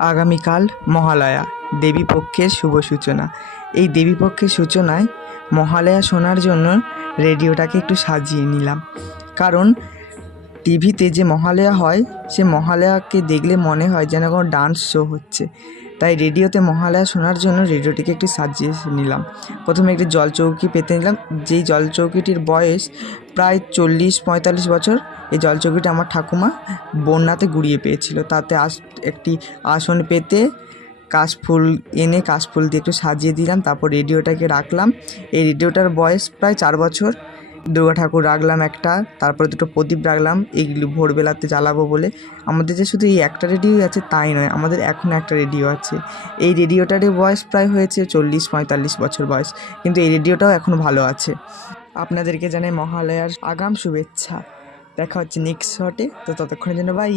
আগামীকাল মহালয়া, দেবীপক্ষের শুভ সূচনা। এই দেবীপক্ষের সূচনায় মহালয়া শোনার জন্য রেডিওটাকে একটু সাজিয়ে নিলাম, কারণ টিভিতে যে মহালয়া হয় সে মহালয়াকে দেখলে মনে হয় যেন কোনো ডান্স শো হচ্ছে। তাই রেডিওতে মহালয়া শোনার জন্য রেডিওটিকে একটু সাজিয়ে নিলাম। প্রথমে একটি জলচৌকি পেতে নিলাম, যেই জলচৌকিটির বয়স প্রায় 40-45 বছর। এই জলচৌকিটা আমার ঠাকুমা বন্যাতে গুড়িয়ে পেয়েছিল। তাতে একটি আসন পেতে কাশফুল এনে কাশফুল দিয়ে একটু সাজিয়ে দিলাম। তারপর রেডিওটাকে রাখলাম। এই রেডিওটার বয়স প্রায় 4 বছর। দুর্গা ঠাকুর রাখলাম একটা, তারপরে দুটো প্রদীপ রাখলাম, এইগুলি ভোরবেলাতে জ্বালাবো বলে। আমাদের যে শুধু এই একটা রেডিওই আছে তাই নয়, আমাদের এখনও একটা রেডিও আছে। এই রেডিওটারই বয়স প্রায় হয়েছে 40-45 বছর বয়স, কিন্তু এই রেডিওটাও এখনও ভালো আছে। আপনাদেরকে জানাই মহালয়ার আগাম শুভেচ্ছা। দেখা হচ্ছে নেক্সট শটে, তো ততক্ষণের জন্য বাই।